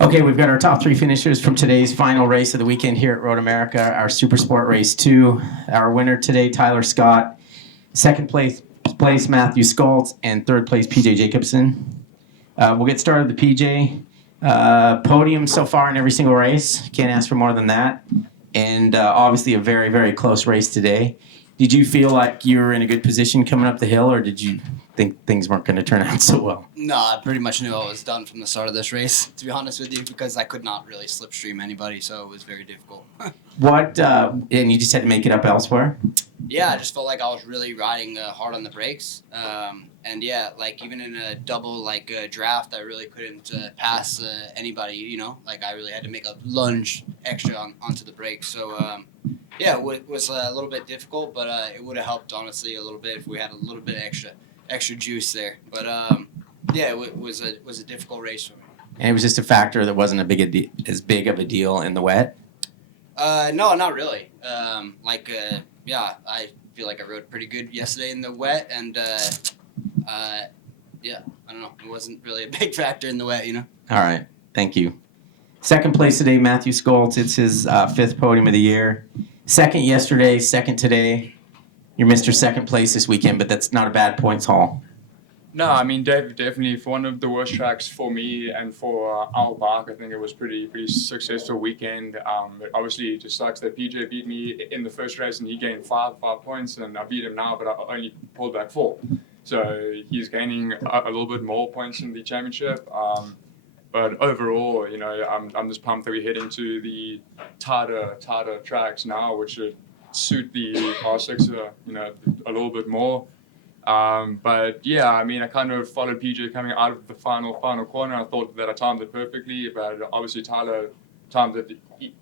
Okay, we've got our top three finishers from today's final race of the weekend here at Road-America, our Supersport Race 2. Our winner today, Tyler Scott. Second place Matthew Skoltz, and third place, PJ Jacobson. We'll get started with the PJ. Podium so far in every single race. Can't ask for more than that. And obviously a very, very close race today. Did you feel like you were in a good position coming up the hill, or did you think things weren't going to turn out so well? No, I pretty much knew I was done from the start of this race, to be honest with you, because I could not really slipstream anybody, so it was very difficult. And you just had to make it up elsewhere? Yeah, I just felt like I was really riding hard on the brakes. And yeah, like even in a double draft, I really couldn't pass anybody, Like I really had to make a lunge extra onto the brakes. So yeah, it was a little bit difficult, but it would have helped, honestly, a little bit if we had a little bit extra juice there. But yeah, it was a difficult race for me. And it was just a factor that wasn't as big of a deal in the wet? No, not really. Yeah, I feel like I rode pretty good yesterday in the wet, and yeah, I don't know. It wasn't really a big factor in the wet, All right, thank you. Second place today, Matthew Skoltz. It's his fifth podium of the year. Second yesterday, second today. You're Mr. Second place this weekend, but that's not a bad points haul. No, I mean, definitely for one of the worst tracks for me and for our bike, I think it was pretty successful weekend. It obviously just sucks that PJ beat me in the first race and he gained five points, and I beat him now, but I only pulled back 4. So he's gaining a little bit more points in the championship. But overall, I'm just pumped that we're heading to the tighter tracks now, which should suit the R6, a little bit more. But yeah, I mean, I kind of followed PJ coming out of the final corner. I thought that I timed it perfectly, but obviously Tyler timed it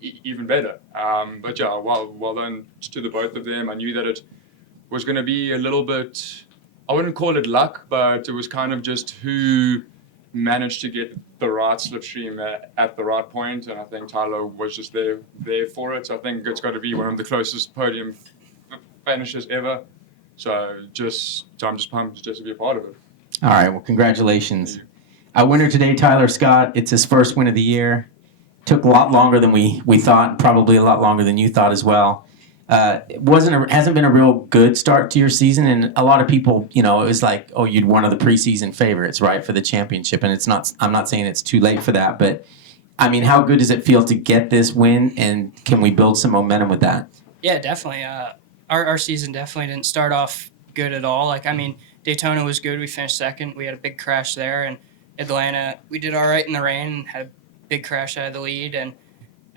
even better. But yeah, well done to the both of them. I knew that it was going to be a little bit, I wouldn't call it luck, but it was kind of just who managed to get the right slipstream at the right point, and I think Tyler was just there for it. So I think it's got to be one of the closest podium finishes ever. So I'm just pumped just to be a part of it. All right, well, congratulations. Our winner today, Tyler Scott. It's his first win of the year. Took a lot longer than we thought, probably a lot longer than you thought as well. It hasn't been a real good start to your season, and a lot of people, it was like, oh, you'd one of the preseason favorites, right, for the championship, and it's not. I'm not saying it's too late for that, but I mean, how good does it feel to get this win, and can we build some momentum with that? Yeah, definitely. Our season definitely didn't start off good at all. Daytona was good. We finished second. We had a big crash there, and Atlanta, we did all right in the rain and had a big crash out of the lead, and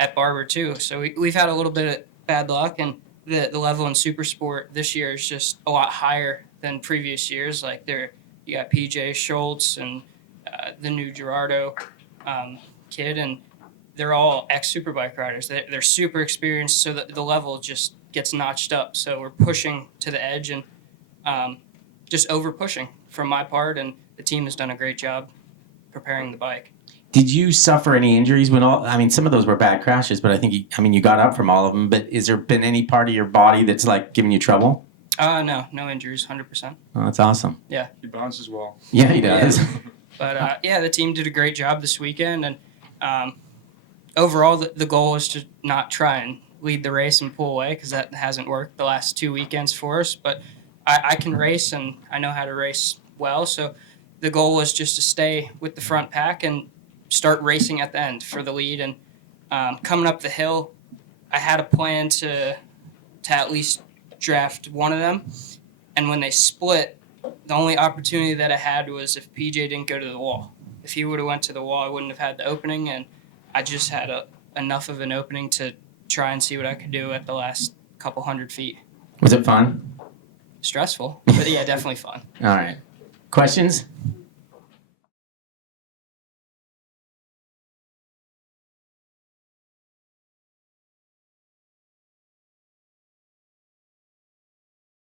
at Barber too. So we've had a little bit of bad luck, and the level in Supersport this year is just a lot higher than previous years. You got PJ Schultz and the new Gerardo kid, and they're all ex-Superbike riders. They're super experienced, so the level just gets notched up. So we're pushing to the edge and just over-pushing from my part, and the team has done a great job preparing the bike. Did you suffer any injuries some of those were bad crashes, but I think you got up from all of them, but has there been any part of your body that's giving you trouble? No injuries, 100%. Oh, that's awesome. Yeah. He bounces well. Yeah, he does. Yeah. But the team did a great job this weekend, and overall the goal is to not try and lead the race and pull away, because that hasn't worked the last 2 weekends for us, but I can race, and I know how to race well, so the goal was just to stay with the front pack and start racing at the end for the lead. And coming up the hill, I had a plan to at least draft one of them, and when they split, the only opportunity that I had was if PJ didn't go to the wall. If he would have went to the wall, I wouldn't have had the opening, and I just had enough of an opening to try and see what I could do at the last couple 100 feet. Was it fun? Stressful, but yeah, definitely fun. All right. Questions?